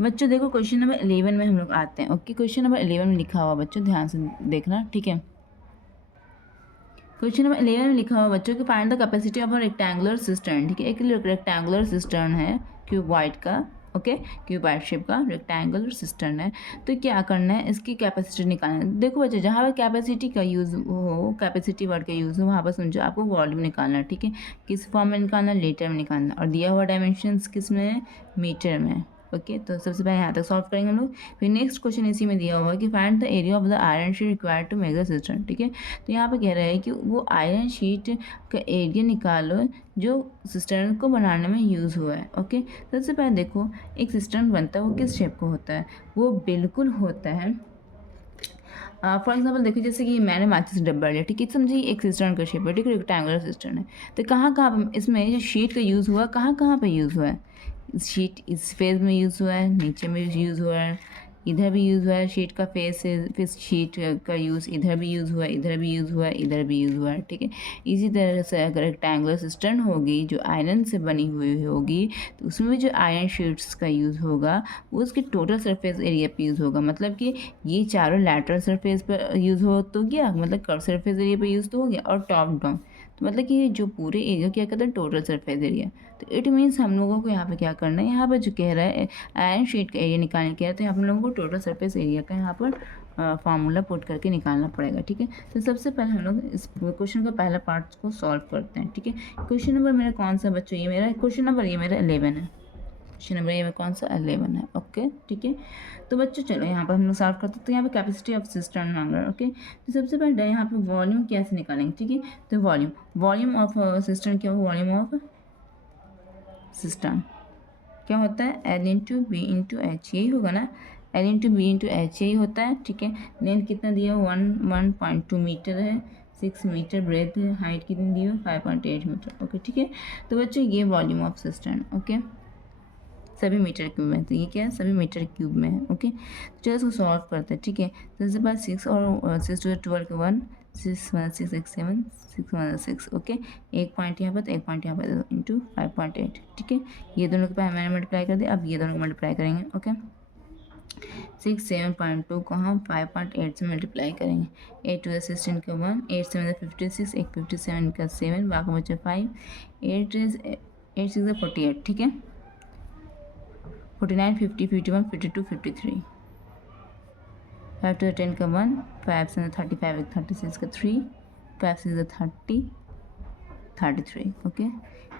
बच्चों देखो question number 11 में हम लोग आते हैं। ओके, क्वेश्चन नंबर 11 में लिखा हुआ बच्चों ध्यान से देखना, ठीक है। क्वेश्चन नंबर 11 में लिखा हुआ बच्चों कि find the capacity of a rectangular cistern, ठीक है। एक रेक्टेंगुलर सिस्टर्न है क्यूब वाइट का, ओके, क्यूब वाइट शेप का रेक्टेंगुलर सिस्टर्न है। तो क्या करना है, इसकी कैपेसिटी निकालना है। देखो बच्चों जहाँ पर कैपेसिटी का यूज़ हो, कैपेसिटी वर्ड का यूज़ हो, वहाँ पर समझो आपको वॉल्यूम निकालना है, ठीक है। किस फॉर्म में निकालना, लीटर में निकालना, और दिया हुआ डायमेंशंस किस में है, मीटर में। ओके, तो सबसे पहले यहाँ तक सॉल्व करेंगे हम लोग। फिर नेक्स्ट क्वेश्चन इसी में दिया हुआ है कि find the area of the iron sheet required to make the system, ठीक है। तो यहाँ पे कह रहा है कि वो आयरन शीट का एरिया निकालो जो सिस्टर्न को बनाने में यूज़ हुआ है। ओके, सबसे पहले देखो एक सिस्टर्न बनता है वो किस शेप का होता है, वो बिल्कुल होता है फॉर एग्जाम्पल देखिए जैसे कि मैंने माचिस डब्बा लिया, ठीक है, समझिए एक सिस्टर्न का शेप है, ठीक है, रेक्टेंगुलर सिस्टर्न है। तो कहाँ कहाँ इसमें जो शीट का यूज़ हुआ, कहाँ कहाँ पे यूज़ हुआ है, शीट इस फेज में यूज़ हुआ है, नीचे में यूज़ हुआ है, इधर भी यूज़ हुआ है शीट का फेस है, फिर शीट का यूज़ इधर भी यूज़ हुआ है, इधर भी यूज़ हुआ है, इधर भी यूज़ हुआ है, ठीक है। इसी तरह से अगर रेक्टेंगुलर सिस्टर्न होगी जो आयरन से बनी हुई होगी तो उसमें भी जो आयरन शीट्स का यूज़ होगा वो उसके टोटल सरफेस एरिया पे यूज़ होगा। मतलब कि ये चारों लैटरल सरफेस पर यूज़ हो तो गया, मतलब कर्व सरफेस एरिया पे यूज़ तो हो गया, और टॉप डाउन तो मतलब कि जो पूरे एरिया क्या कहते हैं टोटल सरफेस एरिया। तो इट मीन्स हम लोगों को यहाँ पे क्या करना है, यहाँ पर जो कह रहा है आयरन शीट का एरिया निकालने कह रहा है, तो हम लोगों को टोटल सरफेस एरिया का यहाँ पर फार्मूला पुट करके निकालना पड़ेगा, ठीक है। तो सबसे पहले हम लोग इस क्वेश्चन का पहला पार्ट को सॉल्व करते हैं, ठीक है। क्वेश्चन नंबर मेरा कौन सा बच्चों, ये मेरा क्वेश्चन नंबर ये मेरा 11 है, क्वेश्चन नंबर ये में कौन सा 11 है। ओके, ठीक है। तो बच्चों चलो यहाँ पर हम लोग सॉल्व करते हैं। तो यहाँ पे कैपेसिटी ऑफ सिस्टर्न मांग रहा है। ओके, तो सबसे पहले यहाँ पे वॉल्यूम कैसे निकालेंगे, ठीक है। तो वॉल्यूम ऑफ सिस्टर्न क्या होगा, वॉल्यूम ऑफ सिस्टम क्या होता है, L into B into H, यही होगा ना, L into B into H यही होता है, ठीक है। लेंथ कितना दिया, 1.2 मीटर है, 6 मीटर ब्रेथ है, हाइट कितनी दी है 5.8 मीटर। ओके, ठीक है। तो बच्चों ये वॉल्यूम ऑफ सिस्टम, ओके, सभी मीटर क्यूब में, तो ये क्या है सभी मीटर क्यूब में है। ओके, तो चलो इसको सॉल्व करते हैं, ठीक है। तो इसके बाद 6 और 6 टू 12 के 1, 6 1 6 6 7 6 1 6, ओके, एक पॉइंट यहाँ पर तो एक पॉइंट यहाँ पर इंटू 5.8, ठीक है। ये दोनों के पास मैंने मल्टीप्लाई कर दिया, अब ये दोनों को मल्टीप्लाई करेंगे। ओके, 7.2 को हम 5.8 से मल्टीप्लाई करेंगे, 8 टू 16 के 1, 8 7 56, एक 57 का 7, बाकी बचे 5, 8 6 48, ठीक है। 49 50 51 52 53, 5 to the 10 का 1, 5 से 35, 36 का 3, 5 से 30 33। ओके,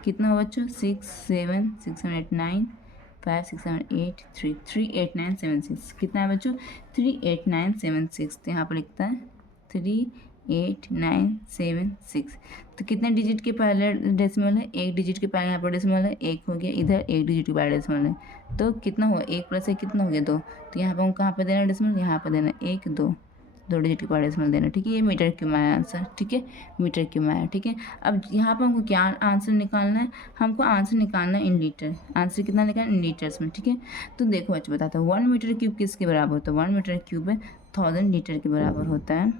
कितना हुआ बच्चों, 6 7 6 7 8 9 5 6 7 8 3 3 8 9 7 6, कितना है बच्चों 3 8 9 7 6। तो यहाँ पर लिखता है 3 8 9 7 6। तो कितने डिजिट के पहले डेसिमल है, एक डिजिट के पहले यहाँ पर डेसिमल है, एक हो गया, इधर एक डिजिट के पहले डेसिमल है, तो कितना हुआ, 1 प्लस 1 कितना हो गया 2। तो यहाँ पर हम कहाँ पर देना डेसिमल, यहाँ पर देना 1 2, 2 डिजिट के बाद डेसिमल देना, ठीक है। ये मीटर क्यूब में आया आंसर, ठीक है, मीटर क्यूब में आया, ठीक है। अब यहाँ पर हमको क्या आंसर निकालना है, हमको आंसर निकालना है इन लीटर, आंसर कितना निकालना इन लीटर्स में, ठीक है। तो देखो बच्चे बताता हूँ 1 मीटर क्यूब किसके बराबर होता है, 1 मीटर क्यूब है 1000 लीटर के बराबर होता है।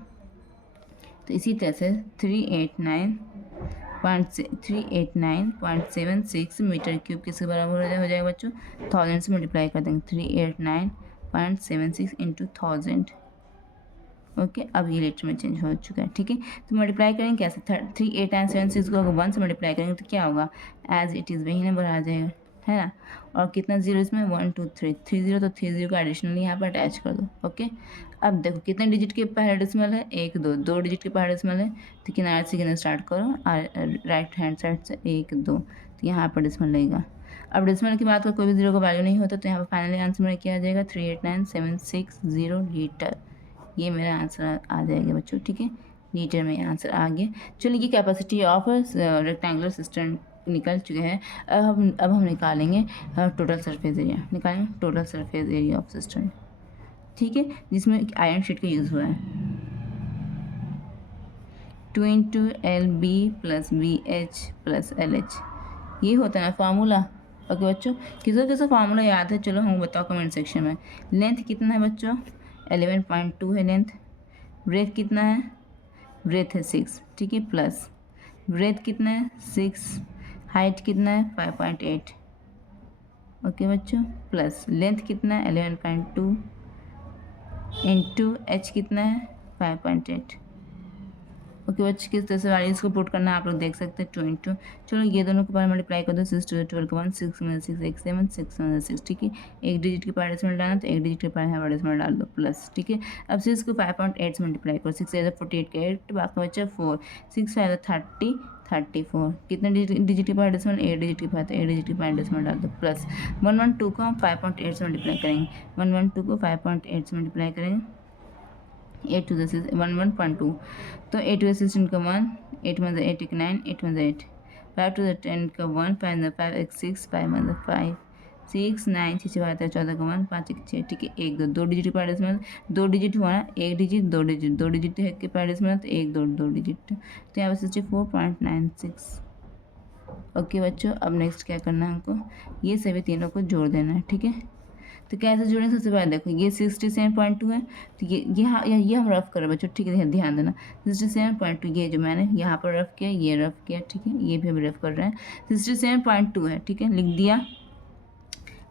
तो इसी तरह से 389.76 मीटर क्यूब किसके बराबर हो जाएगा बच्चों, 1000 से मल्टीप्लाई कर देंगे, 389.76 इंटू 1000। ओके, अब ये लीटर में चेंज हो चुका है, ठीक है। तो मल्टीप्लाई करेंगे कैसे, 38976 को अगर 1 से मल्टीप्लाई करेंगे तो क्या होगा, एज इट इज़ वही नंबर आ जाएगा, है ना। और कितना जीरो इसमें 1 2 3 3 जीरो, तो 3 जीरो का एडिशनल यहाँ पर अटैच कर दो। ओके, अब देखो कितने डिजिट के पहले डेसिमल है, 1 2, 2 डिजिट के पहले डेसिमल है, तो किनारे से गिनना स्टार्ट करो, राइट हैंड साइड से 1 2, तो यहाँ पर डेसिमल लगेगा। अब डेसिमल की बात का कोई भी जीरो का वैल्यू नहीं होता, तो यहाँ पर फाइनली आंसर में क्या आ जाएगा 389.760 लीटर, ये मेरा आंसर आ जाएगा बच्चों, ठीक है। लीटर में आंसर आ गया। चलिए ये कैपेसिटी ऑफ रेक्टेंगुलर सिस्टम निकल चुके हैं। अब हम निकालेंगे टोटल सरफेस एरिया, निकालेंगे total surface area of system, ठीक है, जिसमें आयरन शीट का यूज़ हुआ है। 2 into L B plus B H plus L H, ये होता है ना फार्मूला। ओके बच्चों, किसका फार्मूला याद है, चलो हम बताओ कमेंट सेक्शन में। लेंथ कितना है बच्चों, 11.2 है लेंथ, ब्रेथ कितना है, ब्रेथ है 6, ठीक है, प्लस ब्रेथ कितना है 6, हाइट कितना है 5.8। ओके बच्चों, प्लस लेंथ कितना है 11.2 इंटू एच कितना है 5.8। ओके बच्चे, किस तरह से वैल्यूज़ को पुट करना है आप लोग देख सकते हैं 2 इंटू, चलो ये दोनों के बारे में मल्टीप्लाई कर दो, 6 टू 12 का 1, 6 में 6 एक 7, 6 में 6, ठीक है। एक डिजिट के पार डेसिमल डालना तो एक डिजिट के पार यहाँ डेसिमल डाल दो प्लस, ठीक है। अब 6 को 5.8 से मल्टीप्लाई करो, 6 है 48 का 8, बाकी बच्चा 4, 6 5 30, 34, कितने डिजिट के पार डेसिमल 8 डिजिट के पार, तो 8 डिजिट के पार डेसिमल डाल दो प्लस 112 को हम 5.8 से मल्टीप्लाई करेंगे, 112 को 5.8 से मल्टीप्लाई करेंगे, 8 to the 6 11.2, तो 8 to the 16 का 1, 8 में 8 एक 9, 8 में 8, 5 to the 10 का 1, 5 में 5 एक 6, 5 में 5, 6 9 6 बात है 14 का 1, 5 एक 6, ठीक है। एक दो डिजिट के पार्ट में 2 डिजिट हुआ ना, एक डिजिट 2 डिजिट, 2 डिजिट है के पार्ट में तो एक 2 डिजिट, तो यहाँ पर 64.96। ओके बच्चों, अब नेक्स्ट क्या करना है हमको, ये सभी तीनों को जोड़ देना है, ठीक है। तो कैसे जोड़ेंगे, सबसे पहले देखो ये 67.2 है, तो ये हम रफ कर रहे बच्चों, ठीक है, ध्यान देना 67.2, ये जो मैंने यहाँ पर रफ किया, ये रफ किया, ठीक है, ये भी हम रफ कर रहे हैं, 67.2 है, ठीक है, लिख दिया।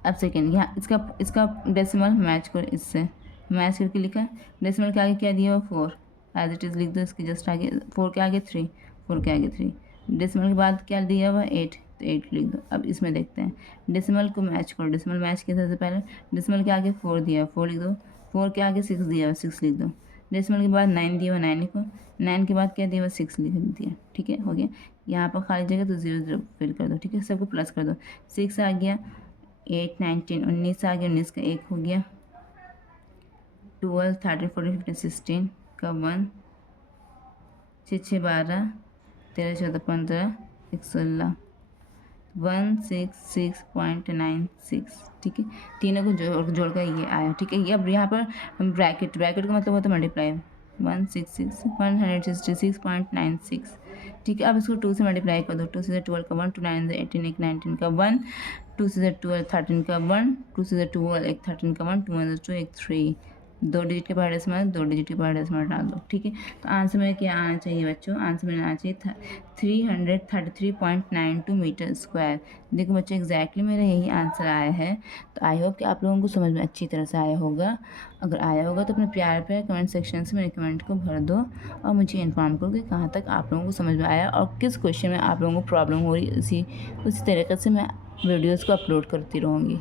अब सेकेंड यहाँ इसका डेसिमल मैच कर, इससे मैच करके लिखा है, डेसिमल के आगे क्या दिया हुआ 4, एज इट इज़ लिख दो, इसके जस्ट आगे 4 के आगे 3, 4 के आगे 3, डेसिमल के बाद क्या दिया हुआ 8, तो 8 लिख दो। अब इसमें देखते हैं डेसिमल को मैच करो, डेसिमल मैच किया सबसे पहले, डेसिमल के आगे 4 दिया, 4 लिख दो, 4 के आगे 6 दिया हुआ, 6 लिख दो, डेसिमल के बाद 9 दिया हुआ, 9 लिखो, 9 के बाद क्या दिया हुआ 6 लिख दिया, ठीक है, हो गया। यहाँ पर खाली जगह तो 0 0 फिल कर दो, ठीक है, सबको प्लस कर दो, 6 आ गया, 8 9 10 19 आ गया, 19 का 1 हो गया, 12 13 14 15 16 का 1, 6 6 12 13 14 15 16 166.96, ठीक है। तीनों को जोड़कर ये आया, ठीक है। ये अब यहाँ पर ब्रैकेट का मतलब होता है मल्टीप्लाई, 166.96, ठीक है। अब इसको 2 से मल्टीप्लाई कर दो, 2 से 12 का 1, 2 9 18 एक 19 का 1, 2 से 12 13 का 1, 2 से 12 एक 13 का 1, 2 में 2 एक 3, 2 डिजिट के पार्ट डेसिमल, 2 डिजिट के पार्ट डेसिमल डाल दो, ठीक है। तो आंसर में क्या आना चाहिए बच्चों, आंसर में आना चाहिए 333.92 मीटर स्क्वायर। देखो बच्चों, एग्जैक्टली मेरा यही आंसर आया है। तो आई होप कि आप लोगों को समझ में अच्छी तरह से आया होगा। अगर आया होगा तो अपने प्यार पे कमेंट सेक्शन से मेरे कमेंट को भर दो और मुझे इन्फॉर्म करो कि कहाँ तक आप लोगों को समझ में आया और किस क्वेश्चन में आप लोगों को प्रॉब्लम हो रही है। उसी तरीके से मैं वीडियोज़ को अपलोड करती रहूँगी।